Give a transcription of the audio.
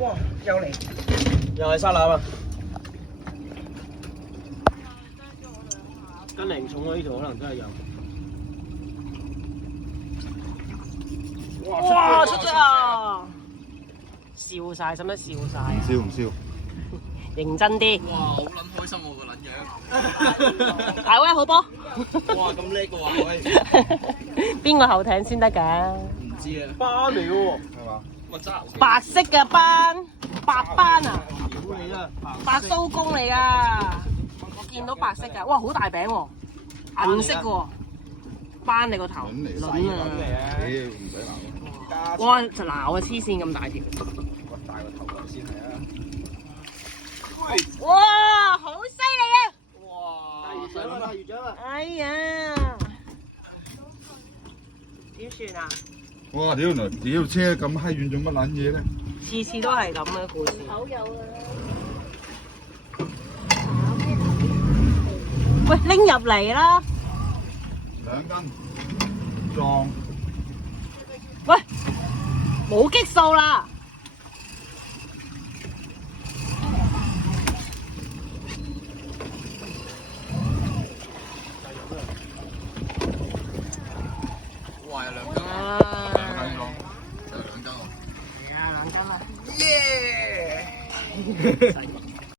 哇！又嚟，又係沙腩啊！斤零重啊！呢條可能真係有。哇！出咗啊！笑晒，使唔使笑晒啊？笑唔笑？認真啲。哇！好撚開心喎個撚樣。大威好波。哇！咁叻嘅喎，喂！邊個後艇先得㗎？唔知啊。斑嚟嘅喎。係嘛？我揸牛。白色嘅斑，白斑啊！屌你啦！白蘇公嚟㗎。我見到白色㗎，哇！好大餅喎，銀色嘅喎，斑你個頭，撚嚟撚啊！屌唔使鬧。哇！就鬧啊！黐線咁大條。我大個頭頭先係啊！哇！好犀利啊！哇！大魚獎啊！大魚獎啊！哎呀！點算啊？哇！屌車咁閪遠做乜撚嘢咧？次次都係咁嘅故事。口有啊！喂，拎入嚟啦！ 2斤裝。喂，冇激素啦！哇！有2斤，啊！就2斤喎。係啊，2斤啦！耶！